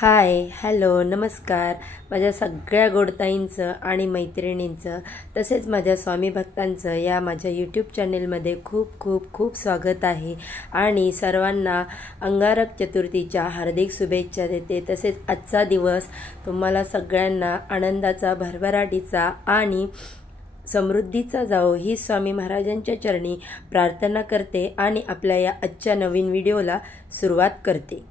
Hi hello नमस्कार माझ्या सगळ्या गोडताईंचं आणि मैत्रिणींचं तसेच माझ्या स्वामी भक्तांचं या माझ्या यूट्यूब चॅनेलमध्ये खूप खूप खूप स्वागत आहे आणि सर्वांना अंगारक चतुर्थीच्या हार्दिक शुभेच्छा देते। तसेच आजचा दिवस तुम्हाला सगळ्यांना आनंदाचा भरभराटीचा आणि समृद्धीचा जावो ही स्वामी महाराजांच्या चरणी प्रार्थना करते आणि आपल्या या आजच्या नवीन व्हिडिओला सुरुवात करते।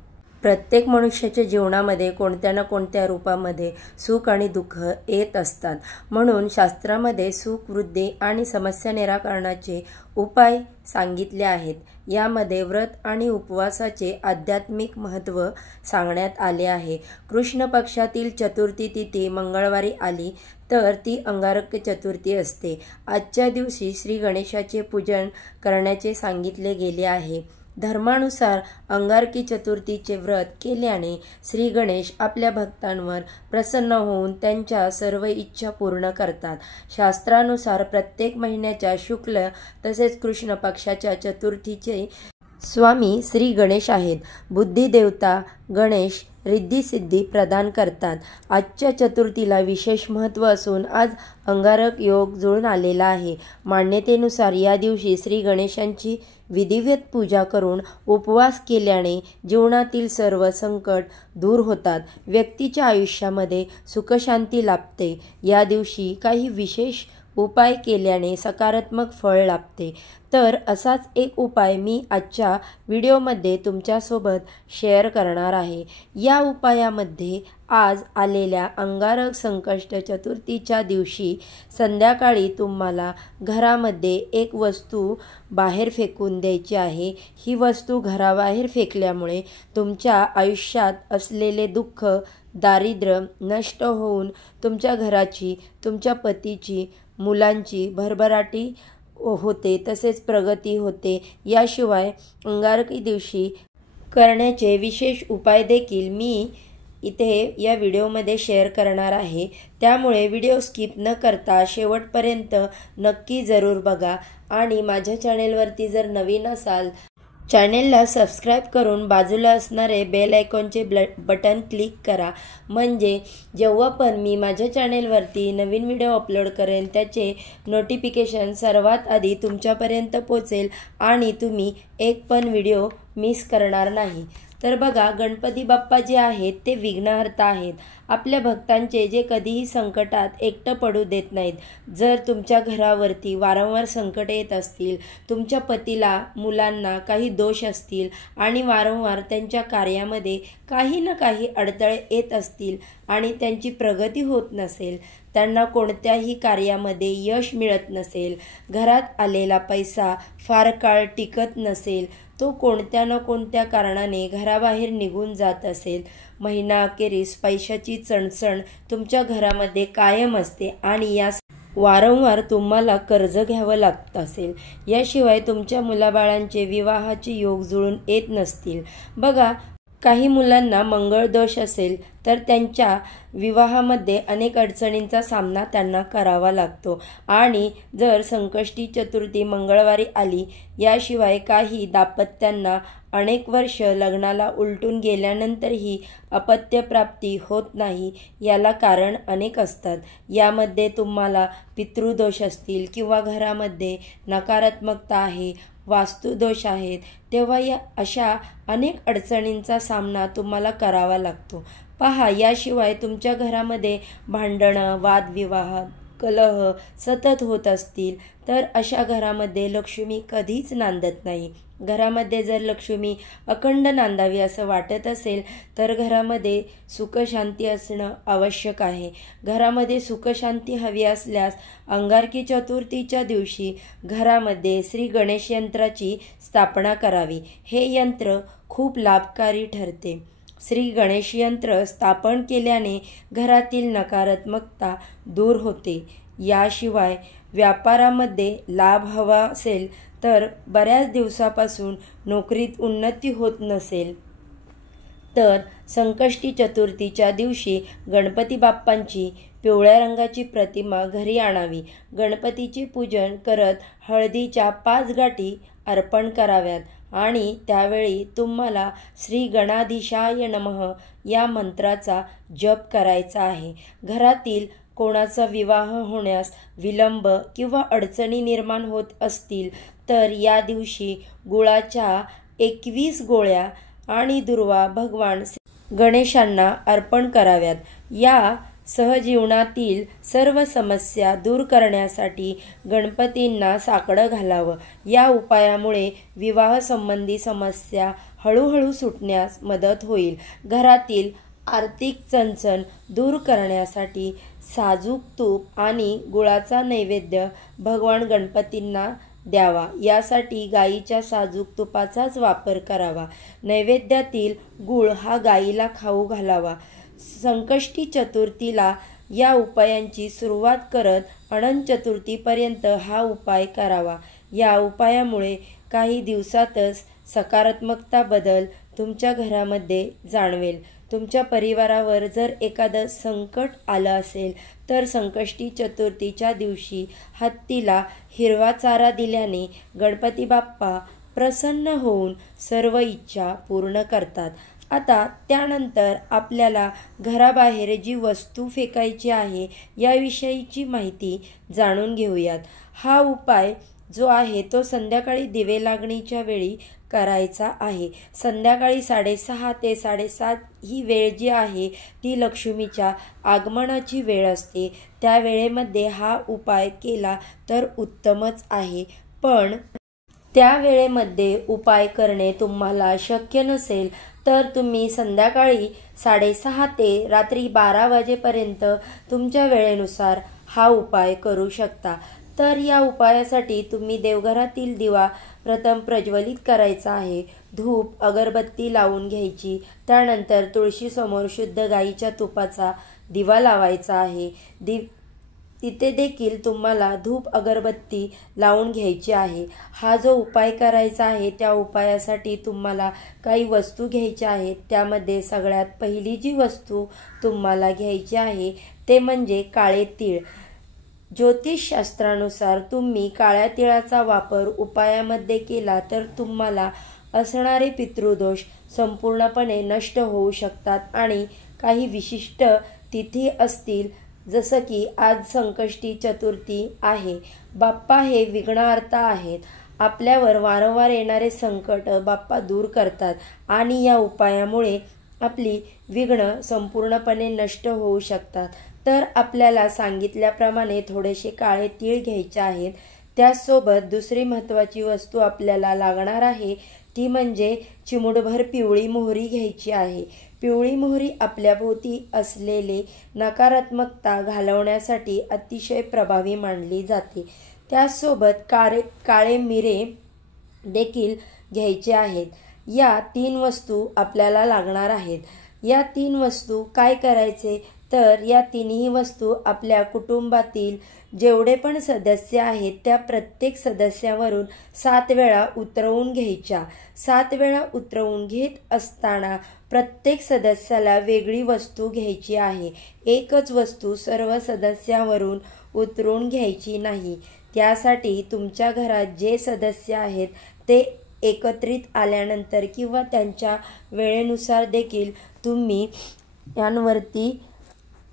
प्रत्येक मनुष्याच्या जीवनामध्ये कोणत्या ना कोणत्या रूपामध्ये सुख आणि दुःख येत असतात, म्हणून शास्त्रामध्ये सुख वृद्धी आणि समस्या निराकरणाचे उपाय सांगितले आहेत। यामध्ये व्रत आणि उपवासाचे आध्यात्मिक महत्त्व सांगण्यात आले आहे। कृष्ण पक्षातील चतुर्थी तिथी मंगळवारी आली तर ती अंगारक चतुर्थी असते। आजच्या दिवशी श्री गणेशाचे पूजन करण्याचे सांगितले गेले आहे। धर्मानुसार अंगारकी चतुर्थीचे व्रत केल्याने श्री गणेश आपल्या भक्तांवर प्रसन्न होऊन त्यांच्या सर्व इच्छा पूर्ण करतात। शास्त्रानुसार प्रत्येक महिन्याच्या शुक्ल तसेच कृष्ण पक्षाच्या चतुर्थीचे स्वामी श्री गणेश आहेत। बुद्धी देवता गणेश रिद्धी सिद्धी प्रदान करतात। आजच्या चतुर्थीला विशेष महत्त्व असून आज अंगारक योग जुळून आलेला आहे। मान्यतेनुसार या दिवशी श्री गणेशांची विधिवत पूजा करून उपवास केल्याने जीवनातील सर्व संकट दूर होतात, व्यक्तीच्या आयुष्यामध्ये सुखशांती लाभते। या दिवशी काही विशेष उपाय केल्याने सकारात्मक फळ लाभते। तर असाच एक उपाय मी आजच्या व्हिडिओमध्ये तुमच्यासोबत शेअर करणार आहे। या उपायामध्ये आज आलेल्या अंगारक संकष्ट चतुर्थीच्या दिवशी संध्याकाळी तुम्हाला घरामध्ये एक वस्तू बाहेर फेकून द्यायची आहे। ही वस्तू घराबाहेर फेकल्यामुळे तुमच्या आयुष्यात असलेले दुःख दारिद्र्य नष्ट होऊन तुमच्या घराची तुमच्या पतीची मुलांची भरभराटी होते, तसेच प्रगती होते। याशिवाय अंगारकी दिवशी करण्याचे विशेष उपाय देखील मी इथे या व्हिडिओमध्ये शेअर करणार आहे। त्यामुळे व्हिडिओ स्किप न करता शेवटपर्यंत नक्की जरूर बघा आणि माझ्या चॅनेलवरती जर नवीन असाल चॅनेलला सबस्क्राईब करून बाजूला असणारे बेल आयकॉनचे बटन क्लिक करा, म्हणजे जेव्हा पण मी माझ्या चॅनेलवरती नवीन व्हिडिओ अपलोड करेन त्याचे नोटिफिकेशन सर्वात आधी तुमच्यापर्यंत पोहोचेल आणि तुम्ही एक पण व्हिडिओ मिस करणार नाही। तर बघा, गणपती बाप्पा जे आहेत ते विघ्नहर्ता आहेत। आपल्या भक्तांचे जे कधीही संकटात एकटं पडू देत नाहीत। जर तुमच्या घरावरती वारंवार संकट येत असतील, तुमच्या पतीला मुलांना काही दोष असतील आणि वारंवार त्यांच्या कार्यामध्ये काही ना काही अडथळे येत असतील आणि त्यांची प्रगती होत नसेल, त्यांना कोणत्याही कार्यामध्ये यश मिळत नसेल, घरात आलेला पैसा फार काळ टिकत नसेल, तो कोणत्या ना कोणत्या कारणाने घराबाहेर निघून जात असेल, महिना अखेरीस पैशाची चणचण तुमच्या घरामध्ये कायम असते आणि या वारंवार तुम्हाला कर्ज घ्यावं लागत असेल, याशिवाय तुमच्या मुलाबाळांचे विवाहाचे योग जुळून येत नसतील। बघा, काही मुलांना मंगळ दोष असेल तर त्यांच्या विवाहामध्ये अनेक अडचणींचा सामना त्यांना करावा लागतो आणि जर संकष्टी चतुर्थी मंगळवारी आली, याशिवाय काही दाम्पत्यांना अनेक वर्ष लग्नाला उलटून गेल्यानंतरही अपत्यप्राप्ती होत नाही। याला कारण अनेक असतात। यामध्ये तुम्हाला पितृदोष असतील किंवा घरामध्ये नकारात्मकता आहे, वास्तुदोष आहेत, तेव्हा या अशा अनेक अडचणींचा सामना तुम्हाला करावा लागतो। पहा, याशिवाय तुमच्या घरामध्ये भांडणं वादविवाद कलह सतत होत असतील तर अशा घरामध्ये लक्ष्मी कधीच नांदत नाही। घरामध्ये जर लक्ष्मी अखंड नांदावी असं वाटत असेल तर घरामध्ये सुखशांती असणं आवश्यक आहे। घरामध्ये सुखशांती हवी असल्यास अंगारकी चतुर्थीच्या दिवशी घरामध्ये श्री गणेश यंत्राची स्थापना करावी। हे यंत्र खूप लाभकारी ठरते। श्री गणेश यंत्र स्थापन केल्याने घरातील नकारात्मकता दूर होते। याशिवाय व्यापारामध्ये लाभ हवा असेल तर बऱ्याच दिवसापासून नोकरीत उन्नती होत नसेल तर संकष्टी चतुर्थीच्या दिवशी गणपती बाप्पांची पिवळ्या रंगाची प्रतिमा घरी आणावी। गणपतीचे पूजन करत हळदीच्या 5 गाठी अर्पण कराव्यात आणि त्यावेळी तुम्हाला श्री गणाधीशाय नमः या मंत्राचा जप करायचा आहे। घरातील कोणाचा विवाह होण्यास विलंब किंवा अडचणी निर्माण होत असतील तर या दिवशी गुळाच्या 21 गोळ्या आणि दुर्वा भगवान गणेशांना अर्पण कराव्यात। या सहजीवनातील सर्व समस्या दूर करण्यासाठी गणपतींना साकडं घालावं। या उपायामुळे विवाहसंबंधी समस्या हळूहळू सुटण्यास मदत होईल। घरातील आर्थिक चणचण दूर करण्यासाठी साजूक तूप आणि गुळाचा नैवेद्य भगवान गणपतींना द्यावा। यासाठी गाईच्या साजूक तुपाचाच वापर करावा। नैवेद्यातील गुळ हा गाईला खाऊ घालावा। संकष्टी चतुर्थीला या उपायांची सुरुवात करत अनंत चतुर्थीपर्यंत हा उपाय करावा। या उपायामुळे काही दिवसातच सकारात्मकता बदल तुमच्या घरामध्ये जाणवेल। तुमच्या परिवारावर जर एखादं संकट आलं असेल तर संकष्टी चतुर्थीच्या दिवशी हत्तीला हिरवा चारा दिल्याने गणपती बाप्पा प्रसन्न होऊन सर्व इच्छा पूर्ण करतात। आता त्यानंतर आपल्याला घराबाहेर जी वस्तू फेकायची आहे याविषयीची माहिती जाणून घेऊयात। हा उपाय जो आहे तो संध्याकाळी दिवे लागणीच्या वेळी करायचा आहे। संध्याकाळी 6:30 ते 7:30 ही वेळ जी आहे ती लक्ष्मीच्या आगमनाची वेळ असते। त्या वेळेमध्ये हा उपाय केला तर उत्तमच आहे। पण त्या वेळेमध्ये उपाय करणे तुम्हाला शक्य नसेल तर तुम्ही संध्याकाळी 6:30 ते रात्री 12 वाजेपर्यंत तुमच्या वेळेनुसार हा उपाय करू शकता। तर या उपायासाठी तुम्ही देवघरातील दिवा प्रथम प्रज्वलित करायचा आहे। धूप अगरबत्ती लावून घ्यायची। त्यानंतर तुळशीसमोर शुद्ध गाईच्या तुपाचा दिवा लावायचा आहे। तिथे देखील तुम्हाला धूप अगरबत्ती लावून घ्यायची आहे। हा जो उपाय करायचा आहे त्या उपायासाठी तुम्हाला काही वस्तू घ्यायच्या आहेत। त्यामध्ये सगळ्यात पहिली जी वस्तू तुम्हाला घ्यायची आहे ते म्हणजे काळे तीळ। ज्योतिषशास्त्रानुसार तुम्ही काळ्या तिळाचा वापर उपायामध्ये केला तर तुम्हाला असणारे पितृदोष संपूर्णपणे नष्ट होऊ शकतात। आणि काही विशिष्ट तिथी असतील जसं की आज संकष्टी चतुर्थी आहे। बाप्पा हे विघ्नहर्ता आहेत। आपल्यावर वारंवार येणारे संकट बाप्पा दूर करतात आणि या उपायामुळे आपली विघ्न संपूर्णपणे नष्ट होऊ शकतात। तर आपल्याला सांगितल्याप्रमाणे थोडेसे काळे तीळ घ्यायचे आहेत। त्यासोबत दुसरी महत्त्वाची वस्तू आपल्याला लागणार आहे ती म्हणजे चिमूटभर पिवळी मोहरी घ्यायची आहे। पिवळी मोहरी आपल्याभोवती असलेले नकारात्मकता घालवण्यासाठी अतिशय प्रभावी मानली जाते। त्यासोबत काळे मिरे देखील घ्यायचे आहेत। या 3 वस्तू आपल्याला लागणार आहेत। या 3 वस्तू काय करायचे तर या तिन्ही वस्तू आपल्या कुटुंबातील जेवढे पण सदस्य आहेत त्या प्रत्येक सदस्यावरून 7 वेळा उतरवून घ्यायच्या। 7 वेळा उतरवून घेत असताना प्रत्येक सदस्याला वेगळी वस्तू घ्यायची आहे। एकच वस्तू सर्व सदस्यावरून उतरवून घ्यायची नाही। त्यासाठी तुमच्या घरात जे सदस्य आहेत ते एकत्रित आल्यानंतर किंवा त्यांच्या वेळेनुसार देखील तुम्ही यांवरती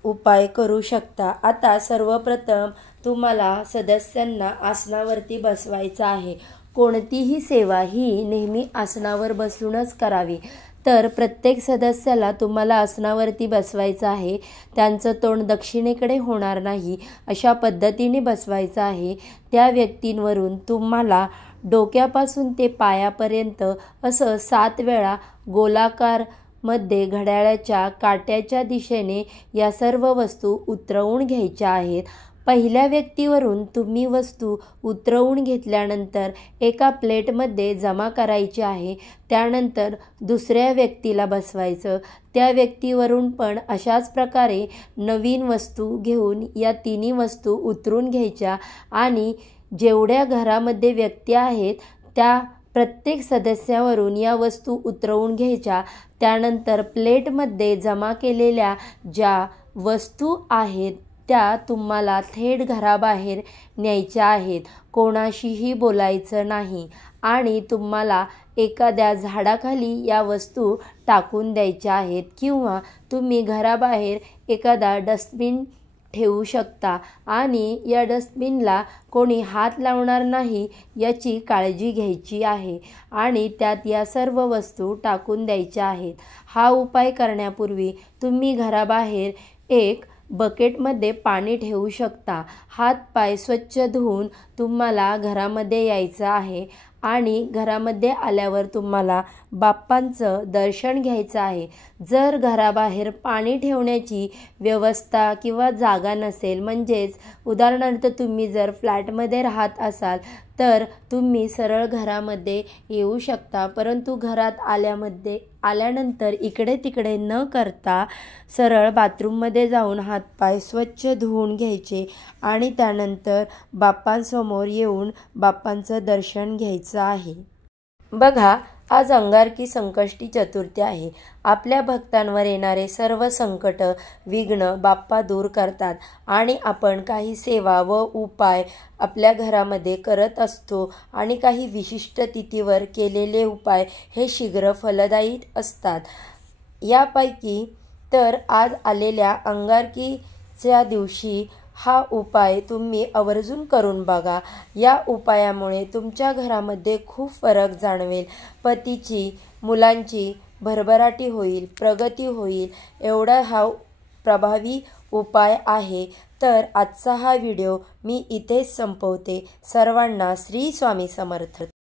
उपाय करू शकता। आता सर्वप्रथम तुम्हाला सदस्यांना आसनावरती बसवायचं आहे। कोणतीही सेवा ही नेहमी आसनावर बसूनच करावी। तर प्रत्येक सदस्याला तुम्हाला आसनावरती बसवायचं आहे। त्यांचं तोंड दक्षिणेकडे होणार नाही अशा पद्धतीने बसवायचं आहे। त्या व्यक्तींवरून तुम्हाला डोक्यापासून ते पायापर्यंत असं 7 वेळा गोलाकार मध्ये घड्याळाच्या काट्याच्या दिशेने या सर्व वस्तू उतरवून घ्यायच्या आहेत। पहिल्या व्यक्तीवरून तुम्ही वस्तू उतरवून घेतल्यानंतर एका प्लेटमध्ये जमा करायची आहे। त्यानंतर दुसऱ्या व्यक्तीला बसवायचं। त्या व्यक्तीवरून पण अशाच प्रकारे नवीन वस्तू घेऊन या तिन्ही वस्तू उतरून घ्यायच्या आणि जेवढ्या घरामध्ये व्यक्ती आहेत त्या प्रत्येक सदस्यावरून या वस्तू उतरवून घ्यायच्या। त्यानंतर प्लेटमध्ये जमा केलेल्या ज्या वस्तू आहेत त्या तुम्हाला थेट घराबाहेर न्यायच्या आहेत। कोणाशीही बोलायचं नाही आणि तुम्हाला एखाद्या झाडाखाली या वस्तू टाकून द्यायच्या आहेत किंवा तुम्ही घराबाहेर एखादा डस्टबिन ठेवू शकता आणि या डस्टबिनला कोणी हात लावणार नाही याची काळजी घ्यायची आहे आणि त्यात या सर्व वस्तू टाकून द्यायच्या आहेत। हा उपाय करण्यापूर्वी तुम्ही घराबाहेर एक बकेटमध्ये पाणी ठेवू शकता। हात पाय स्वच्छ धुवून तुम्हाला घरामध्ये यायचं आहे आणि घरामध्ये आल्यावर तुम्हाला बाप्पांचं दर्शन घ्यायचं आहे। जर घराबाहेर पाणी ठेवण्याची व्यवस्था किंवा जागा नसेल, म्हणजेच उदाहरणार्थ तुम्ही जर फ्लॅटमध्ये राहत असाल तर तुम्ही सरळ घरामध्ये येऊ शकता, परंतु घरात आल्यानंतर इकडे तिकडे न करता सरळ बाथरूममध्ये जाऊन हातपाय स्वच्छ धुवून घ्यायचे आणि त्यानंतर बाप्पांसमोर येऊन बाप्पांचं दर्शन घ्यायचं आहे। बघा, आज अंगारकी संकष्टी चतुर्थी आहे। आपल्या भक्तांवर येणारे सर्व संकट विघ्न बाप्पा दूर करतात आणि आपण काही सेवा व उपाय आपल्या घरामध्ये करत असतो आणि काही विशिष्ट तिथीवर केलेले उपाय हे शीघ्र फलदायी असतात। यापैकी तर आज आलेल्या अंगारकीच्या दिवशी हा उपाय तुम्ही आवर्जून करून बघा। या उपायामुळे तुमच्या घरामध्ये खूप फरक जाणवेल। पतीची, मुलांची भरभराटी होईल, प्रगती होईल, एवढा हा प्रभावी उपाय आहे। तर आजचा हा व्हिडिओ मी इथेच संपवते। सर्वांना श्री स्वामी समर्थ।